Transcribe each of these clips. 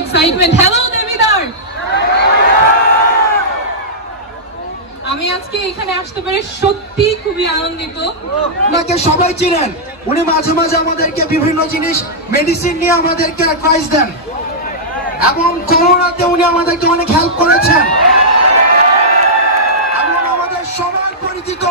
Excitement hello Debidar আমি আজকে এখানে আসতে পেরে সত্যি খুবই আনন্দিত। ওনাকে সবাই চিনেন। উনি মাঝে মাঝে আমাদেরকে বিভিন্ন জিনিস মেডিসিন নিয়ে আমাদেরকে অ্যাডভাইস দেন। এবং করোনাতে উনি আমাদেরকে অনেক হেল্প করেছেন। এবং আমাদের সবার পরিচিত।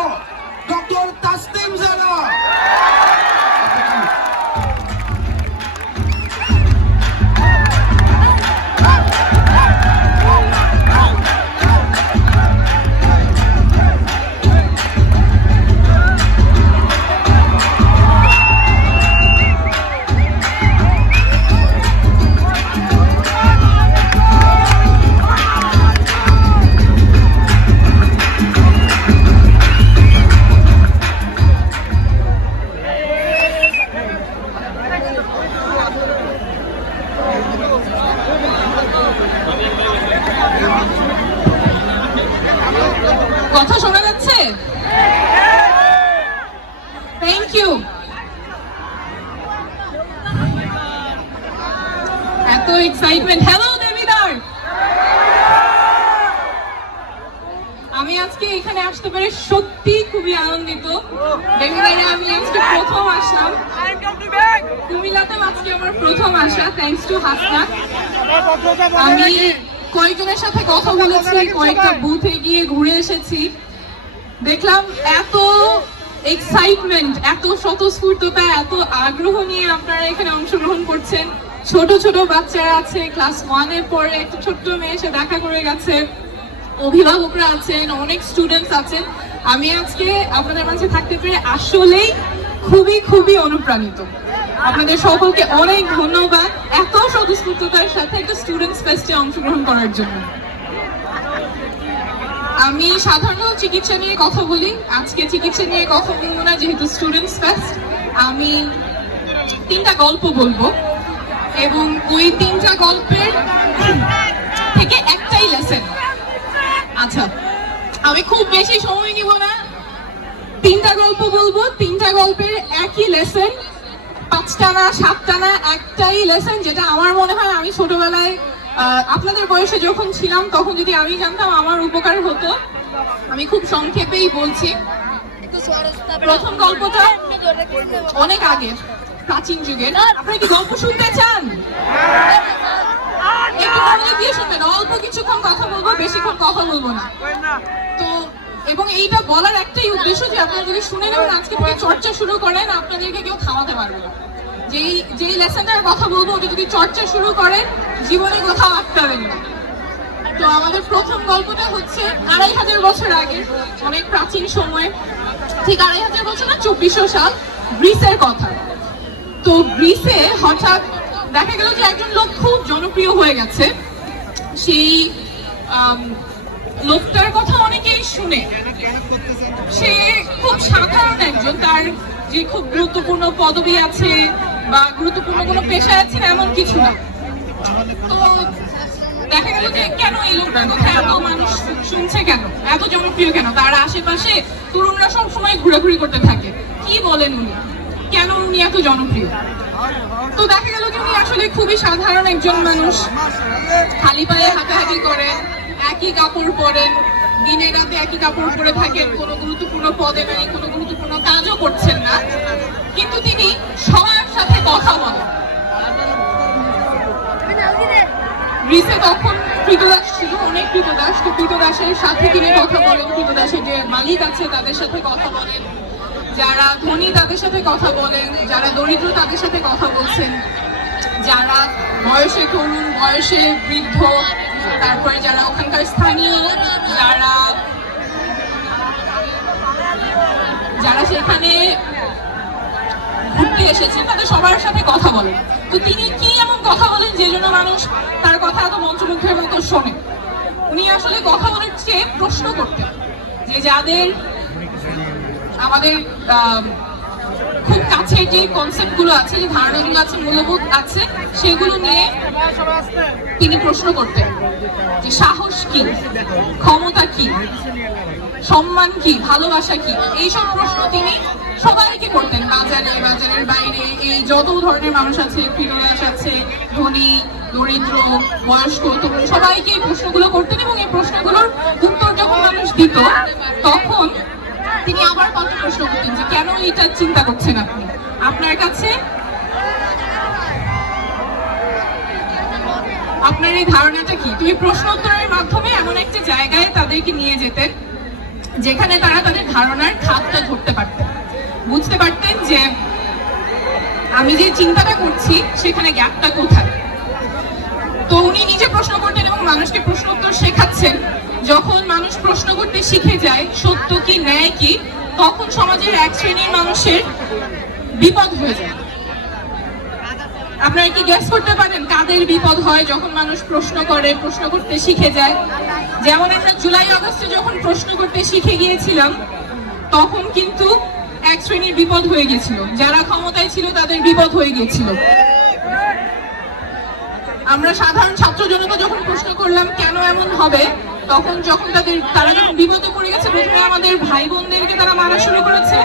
Excitement hello Debidar! আমি আজকে এখানে আসতে পেরে সত্যি খুবই আনন্দিত। দেবিদারে আমি আজকে প্রথম আসলাম। কুমিল্লাতে আজকে আমার প্রথম আসা থ্যাঙ্কস টু হাসনা আমি কয়েকজনের সাথে কথা বলেছি, কয়েকটা বুথে গিয়ে ঘুরে এসেছি। দেখলাম এত এক্সাইটমেন্ট এত স্বতঃস্ফূর্ততা, এত আগ্রহ নিয়ে আপনারা এখানে অংশগ্রহণ করছেন। ছোট ছোট বাচ্চারা আছে ক্লাস ওয়ানে পরে একটা ছোট্ট মেয়ে এসে দেখা করে গেছে। অভিভাবকরা আছেন, অনেক স্টুডেন্টস আছেন। আমি আজকে আপনাদের মাঝে থাকতে পেরে আসলেই খুবই খুবই অনুপ্রাণিত। আপনাদের সকলকে অনেক ধন্যবাদ এত স্বতঃস্ফূর্ততার সাথে একটা স্টুডেন্টস ফেস্টে অংশগ্রহণ করার জন্য। আমি সাধারণ চিকিৎসা নিয়ে কথা বলি। আজকে চিকিৎসা নিয়ে কথা বলব না, যেহেতু স্টুডেন্টস ফেস্ট আমি তিনটা গল্প বলব। এবং ওই তিনটা গল্পের থেকে একটাই লেসেন আচ্ছা আমি খুব বেশি সময় নিব না। তিনটা গল্প বলব, তিনটা গল্পের একই লেসেন পাঁচটা না সাতটা না একটাই লেসেন যেটা আমার মনে হয় আমি ছোটবেলায় আপনাদের বয়সে যখন ছিলাম, তখন যদি আমি জানতাম আমার উপকার হতো। আমি খুব সংক্ষেপেই বলছি। প্রথম গল্পটা অনেক আগে। প্রাচীন যুগের আপনারা কি গল্প শুনতে চান? দিয়ে শুনবেন অল্প কিছুক্ষণ কথা বলব, বেশিক্ষণ কথা বলব না। তো, এবং এইটা বলার একটাই উদ্দেশ্য যে আপনারা যদি শুনে নেবেন আজকে থেকে চর্চা শুরু করেন, আপনাদেরকে কেউ থামাতে পারবে না। যেই যেই লেসনটার কথা বলব, ওটা যদি চর্চা শুরু করেন, জীবনে কোথাও আটকাবেন না। তো আমাদের প্রথম গল্পটা হচ্ছে আড়াই হাজার বছর আগে, অনেক প্রাচীন সময়ে, ঠিক আড়াই হাজার বছর না, চব্বিশশো সাল, গ্রিসের কথা। তো গ্রিসে হঠাৎ দেখা গেল যে একজন লোক খুব জনপ্রিয় হয়ে গেছে। সেই লোকটার কথা অনেকেই শুনে। সে খুব সাধারণ একজন, তার যে খুব গুরুত্বপূর্ণ পদবি আছে বা গুরুত্বপূর্ণ কোনো পেশা আছে এমন কিছু না। তো দেখা গেল যে কেন এই লোকটার কথা? এত মানুষ শুনছে কেন? এত জনপ্রিয় কেন? তার আশেপাশে তরুণরা সবসময় ঘোরাঘুরি করতে থাকে। কি বলেন উনি? কেন উনি এত জনপ্রিয়? তো দেখা গেল যে উনি আসলে খুবই সাধারণ একজন মানুষ। খালি পায়ে হাঁটাহাঁটি করেন, একই কাপড় পরেন, দিনে রাতে একই কাপড় পরে থাকেন, কোনো গুরুত্বপূর্ণ পদে নাই, কোনো গুরুত্বপূর্ণ কাজও করছেন না। কিন্তু তিনি সবার সাথে কথা বলেন। গ্রিসে তখন কৃতদাস ছিল, অনেক কৃতদাস তো কৃতদাসের সাথে তিনি কথা বলেন কৃতদাসের যে মালিক আছে, তাদের সাথে কথা বলেন। যারা ধনী তাদের সাথে কথা বলেন, যারা দরিদ্র তাদের সাথে কথা বলছেন, যারা বয়সে তরুণ, বয়সে বৃদ্ধ, তারপরে যারা ওখানকার স্থানীয়, যারা যারা সেখানে ঘুরতে এসেছেন, তাদের সবার সাথে কথা বলেন। তো তিনি কি এমন কথা বলেন যে জন্য মানুষ তার কথা এত মন্ত্রমুগ্ধের মতো শোনে? উনি আসলে কথা বলার চেয়ে প্রশ্ন করতেন যে যাদের আমাদের আম, খুব কাছে যে কনসেপ্টগুলো আছে যে ধারণাগুলো আছে মূল্যবোধ আছে সেগুলো নিয়ে তিনি প্রশ্ন করতেন যে সাহস কি? ক্ষমতা কি? সম্মান কি? ভালোবাসা কি? এইসব প্রশ্ন তিনি সবাইকে করতেন। বাজারে বাজারের বাইরে এই যত ধরনের মানুষ আছে ক্রীড়াস আছে ধনী দরিদ্র বয়স্ক তরুণ সবাইকে এই প্রশ্নগুলো করতেন এবং এই প্রশ্নগুলোর উত্তর যখন মানুষ দিত তখন তিনি আবার কত প্রশ্ন করতেন যে, কেন এটা চিন্তা করছেন আপনি? আপনার কাছে? আপনার এই ধারণাটা কি? তুমি প্রশ্ন উত্তরের মাধ্যমে এমন একটা জায়গায় তাদেরকে নিয়ে যেতেন, যেখানে তারা তাদের ধারণার খাপটা ধরতে পারতেন। বুঝতে পারতেন যে, আমি যে চিন্তাটা করছি, সেখানে গ্যাপটা কোথায়? তো উনি নিজে প্রশ্ন করতেন এবং মানুষকে প্রশ্ন উত্তর শেখাচ্ছেন। যখন মানুষ প্রশ্ন করতে শিখে যায়, সত্য কি, ন্যায় কি, তখন সমাজের এক শ্রেণির মানুষের বিপদ হয়ে যায়। আপনারা কি গ্যাস করতে পারেন কাদের বিপদ হয় যখন মানুষ প্রশ্ন করে, প্রশ্ন করতে শিখে যায়? যেমন আমরা জুলাই, আগস্টে যখন প্রশ্ন করতে শিখে গিয়েছিলাম, তখন কিন্তু এক শ্রেণির বিপদ হয়ে গেছিল যারা ক্ষমতায় ছিল তাদের বিপদ হয়ে গিয়েছিল। আমরা সাধারণ ছাত্র জনতা যখন প্রশ্ন করলাম, কেন এমন হবে? তখন যখন তাদের, তারা যখন বিপদে পড়ে গেছে, প্রথমে আমাদের ভাই বোনদেরকে তারা মারা শুরু করেছে।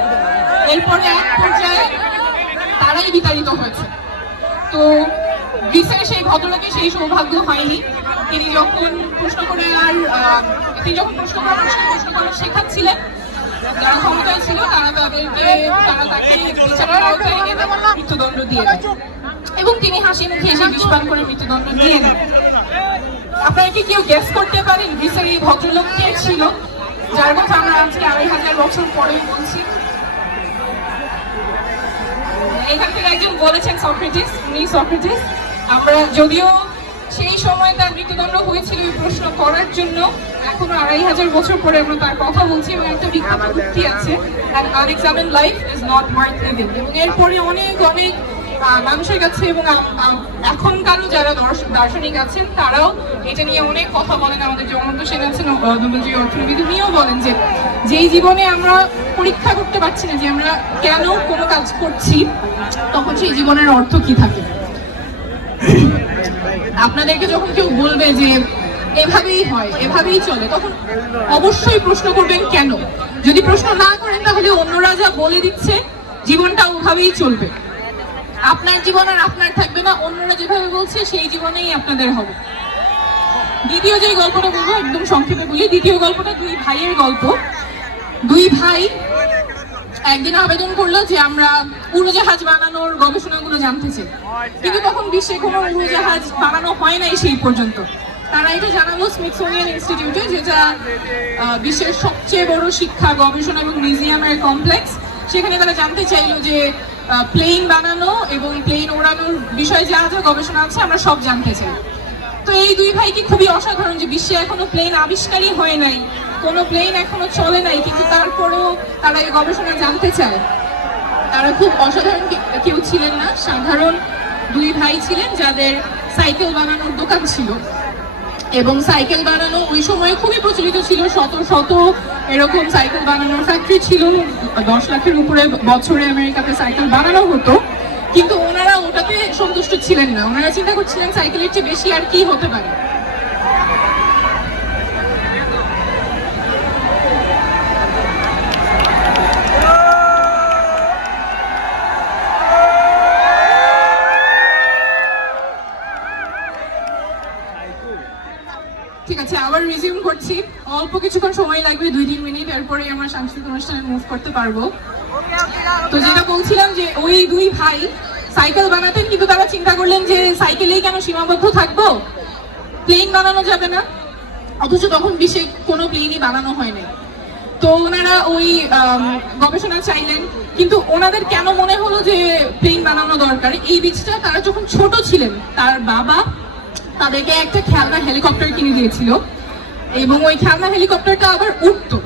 এরপরে এক পর্যায়ে তারাই বিতাড়িত হয়েছে। তো গ্রিসের সেই ভদ্রলোকের সেই সৌভাগ্য হয়নি। তিনি যখন প্রশ্ন করে আর তিনি যখন প্রশ্ন করার প্রশ্ন করা শেখাচ্ছিলেন যারা ক্ষমতায় ছিল, তারা তাদেরকে, তারা তাকে বিচারের মৃত্যুদণ্ড দিয়ে দেয়। এবং তিনি হাসি মুখে এসে বিস্পান করে মৃত্যুদণ্ড নিয়ে নেন আপনারা কি কেউ গ্যাস করতে পারেন এই ভদ্রলোক কে ছিল? যার কথা আমরা আজকে আড়াই হাজার বছর পরে বলছি। এখান থেকে একজন বলেছেন, সক্রেটিস, উনি সক্রেটিস। আমরা যদিও সেই সময় তার মৃত্যুদণ্ড হয়েছিল এই প্রশ্ন করার জন্য। এখনও আড়াই হাজার বছর পরে আমরা তার কথা বলছি এবং একটা বিখ্যাত উক্তি আছে an unexamined life is not worth living এবং এরপরে অনেক অনেক মানুষের কাছে এবং এখনকারও যারা দর্শ- দার্শনিক আছেন, তারাও এটা নিয়ে অনেক কথা বলেন। আমাদের জগন্ত সেন আছেন নোবেলজি অর্থনীতি উনিও বলেন যে, যেই জীবনে আমরা পরীক্ষা করতে পারছি না যে আমরা কেন কোনো কাজ করছি, তখন সেই জীবনের অর্থ কি থাকে? আপনাদেরকে যখন কেউ বলবে যে এভাবেই হয়, এভাবেই চলে, তখন অবশ্যই প্রশ্ন করবেন কেন? যদি প্রশ্ন না করেন, তাহলে অন্যরা যা বলে দিচ্ছে, জীবনটা ওভাবেই চলবে। আপনার জীবন আর আপনার থাকবে না, অন্যরা যেভাবে বলছে, সেই জীবনেই আপনাদের হবে। দ্বিতীয় যে গল্পটা বলব, একদম সংক্ষেপে বলি, দ্বিতীয় গল্পটা দুই ভাইয়ের গল্প। দুই ভাই একদিন আবেদন করল যে আমরা উড়োজাহাজ বানানোর গবেষণাগুলো জানতে চাই। কিন্তু তখন বিশ্বে কোনো উড়োজাহাজ বানানো হয় নাই সেই পর্যন্ত। তারা এটা জানালো স্মিথসোনিয়ান ইনস্টিটিউটে, যেটা বিশ্বের সবচেয়ে বড় শিক্ষা গবেষণা এবং মিউজিয়ামের কমপ্লেক্স। সেখানে তারা জানতে চাইলো যে প্লেন বানানো এবং প্লেন ওড়ানোর বিষয়ে যা যা গবেষণা আছে আমরা সব জানতে চাই। তো এই দুই ভাইকে খুবই অসাধারণ যে বিশ্বে এখনও প্লেন আবিষ্কারই হয় নাই। কোনো প্লেন এখনও চলে নাই, কিন্তু তারপরেও তারা এই গবেষণা জানতে চায়। তারা খুব অসাধারণ কেউ ছিলেন না, সাধারণ দুই ভাই ছিলেন যাদের সাইকেল বানানোর দোকান ছিল। এবং সাইকেল বানানো ওই সময় খুবই প্রচলিত ছিল, শত শত এরকম সাইকেল বানানোর ফ্যাক্টরি ছিল। দশ লাখের উপরে বছরে আমেরিকাতে সাইকেল বানানো হতো। কিন্তু ওনারা ওটাতে সন্তুষ্ট ছিলেন না। ওনারা চিন্তা করছিলেন সাইকেলের চেয়ে বেশি আর কি হতে পারে। আবার রিজিউম করছি। অল্প কিছুক্ষণ সময় লাগবে, দুই, তিন মিনিট, এরপরে আমরা সাংস্কৃতিক অনুষ্ঠানে মুভ করতে পারব। তো যেটা বলছিলাম যে ওই দুই ভাই সাইকেল বানাতেন, কিন্তু তারা চিন্তা করলেন যে সাইকেলেই কেন সীমাবদ্ধ থাকব? প্লেন বানানো যাবে না। অথচ তখন বিশ্বে কোনো প্লেনই বানানো হয় নাই তো ওনারা ওই গবেষণা চাইলেন, কিন্তু ওনাদের কেন মনে হলো যে প্লেন বানানো দরকার? এই বীজটা তারা যখন ছোট ছিলেন, তার বাবা তাদেরকে একটা খেলনা হেলিকপ্টার কিনে দিয়েছিল। এবং ওই খেলনা হেলিকপ্টারটা আবার উঠতো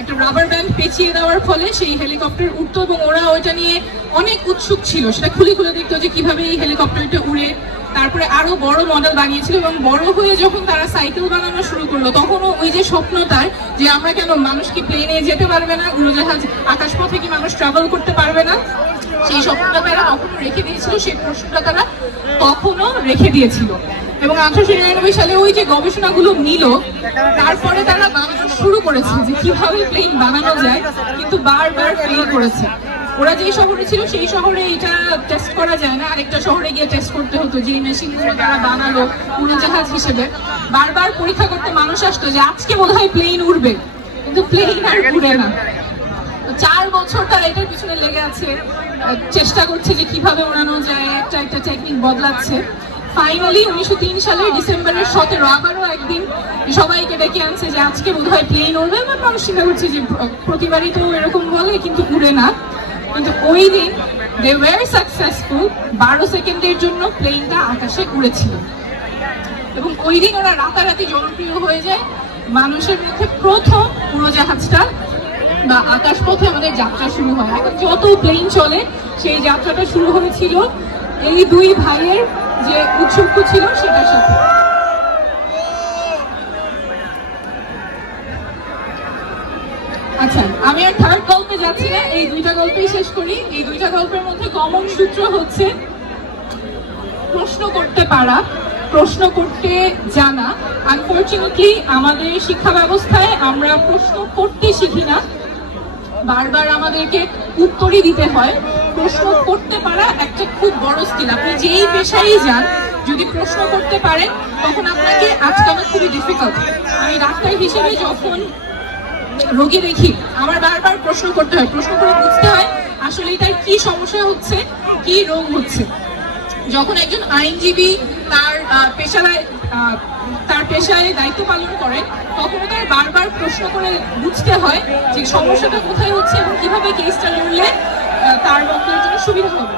একটা রাবার ব্যান্ড পেঁচিয়ে দেওয়ার ফলে সেই হেলিকপ্টার উঠতো এবং ওরা ওইটা নিয়ে অনেক উৎসুক ছিল। সেটা খুলে খুলে দেখতো যে কীভাবে এই হেলিকপ্টারটা উড়ে। তারপরে আরও বড় মডেল বানিয়েছিল এবং বড় হয়ে যখন তারা সাইকেল বানানো শুরু করল, তখনও ওই যে স্বপ্ন তার যে আমরা কেন মানুষ কি প্লেনে যেতে পারবে না? উড়োজাহাজ আকাশপথে কি মানুষ ট্রাভেল করতে পারবে না? সেই স্বপ্নটা তারা কখনো রেখে দিয়েছিল, সেই প্রশ্নটা তারা কখনো রেখে দিয়েছিল। এবং আঠারোশো নিরানব্বই সালে ওই যে গবেষণাগুলো নিল, তারপরে তারা বানানো শুরু করেছে যে কীভাবে প্লেন বানানো যায়, কিন্তু বারবার ফেল করেছে। ওরা যে শহরে ছিল, সেই শহরে এটা টেস্ট করা যায় না। আরেকটা শহরে গিয়ে টেস্ট করতে হতো যে মেশিনগুলো তারা বানালো উড়োজাহাজ হিসেবে। বারবার পরীক্ষা করতে মানুষ আসতো যে আজকে বোধ হয় প্লেন উড়বে, কিন্তু প্লেন আর উড়ে না। চার বছর তার এটার পিছনে লেগে আছে। চেষ্টা করছে যে কীভাবে ওড়ানো যায়, একটা একটা টেকনিক বদলাচ্ছে। ফাইনালি উনিশশো তিন সালের ডিসেম্বরের সতেরো, আবারও একদিন সবাইকে ডেকে আনছে যে আজকে বোধ হয় প্লেন উড়বে মানুষ চিন্তা করছে যে প্রতিবারই তো এরকম বলে, কিন্তু উড়ে না। কিন্তু ওই দিন দে ওয়ার সাকসেসফুল বারো সেকেন্ডের জন্য প্লেনটা আকাশে উড়েছিল। এবং ওই দিন ওরা রাতারাতি জনপ্রিয় হয়ে যায়। মানুষের মধ্যে প্রথম উড়োজাহাজটা বা আকাশ পথে আমাদের যাত্রা শুরু হয়। এখন যত প্লেন চলে, সেই যাত্রাটা শুরু হয়েছিল। এই দুই ভাইয়ের যে উৎসুক ছিল সেটার সাথে। আচ্ছা আমি আর থার্ড গল্পে যাচ্ছি না, এই দুইটা গল্পেই শেষ করি। এই দুইটা গল্পের মধ্যে কমন সূত্র হচ্ছে, প্রশ্ন করতে পারা, প্রশ্ন করতে জানা। আনফর্চুনেটলি আমাদের শিক্ষা ব্যবস্থায় আমরা প্রশ্ন করতে শিখি না। বারবার আমাদেরকে উত্তরই দিতে হয়। প্রশ্ন করতে পারা একটা খুব বড় স্কিল আপনি যেই পেশায় যান, যদি প্রশ্ন করতে পারেন, তখন আপনাকে আজকানো খুবই ডিফিকাল্ট আমি ডাক্তার হিসেবে যখন রোগী দেখি, আমার বারবার প্রশ্ন করতে হয়। প্রশ্ন করে বুঝতে হয় আসলে তার কি সমস্যা হচ্ছে, কি রোগ হচ্ছে। যখন একজন আইনজীবী তার পেশায় তার পেশায় দায়িত্ব পালন করেন তখন তার বারবার প্রশ্ন করে বুঝতে হয় যে সমস্যাটা কোথায় হচ্ছে এবং কীভাবে কেসটা লড়লে আহ, তার পক্ষের জন্য সুবিধা হবে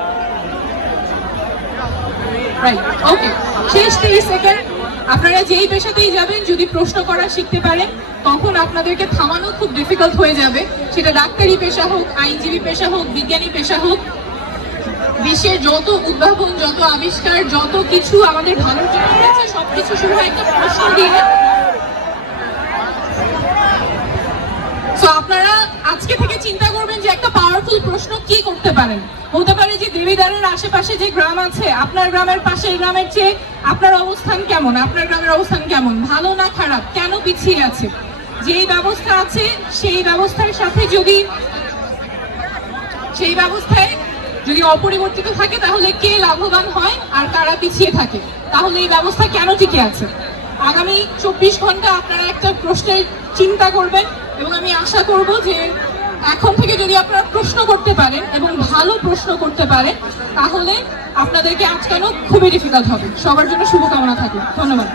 শেষ সেকেন্ড আপনারা যেই পেশাতেই যাবেন, যদি প্রশ্ন করা শিখতে পারেন, তখন আপনাদেরকে থামানো খুব ডিফিকাল্ট হয়ে যাবে। সেটা ডাক্তারি পেশা হোক, আইনজীবী পেশা হোক, বিজ্ঞানী পেশা হোক, বিশ্বের যত উদ্ভাবন, যত আবিষ্কার, যত কিছু আমাদের ভালোর জন্য হয়েছে সবকিছু শুরু হয় একটা প্রশ্ন দিয়ে তো আপনারা আজকে থেকে চিন্তা করবেন যে পাওয়ারফুল প্রশ্ন কি করতে পারেন হতে পারে যে দেবিদারের আশেপাশে যে গ্রাম আছে, আপনার গ্রামের পাশের গ্রামের চেয়ে আপনার অবস্থান কেমন? আপনার গ্রামের অবস্থান কেমন? ভালো না খারাপ? কেন পিছিয়ে আছে? যেই ব্যবস্থা আছে, সেই ব্যবস্থার সাথে যদি সেই ব্যবস্থায় যদি অপরিবর্তিত থাকে, তাহলে কে লাভবান হয় আর কারা পিছিয়ে থাকে? তাহলে এই ব্যবস্থা কেন টিকে আছে? আগামী চব্বিশ ঘণ্টা আপনারা একটা প্রশ্নের চিন্তা করবেন এবং আমি আশা করব যে এখন থেকে যদি আপনারা প্রশ্ন করতে পারেন এবং ভালো প্রশ্ন করতে পারেন, তাহলে আপনাদেরকে আটকানো খুবই ডিফিকাল্ট হবে। সবার জন্য শুভকামনা থাকবে ধন্যবাদ।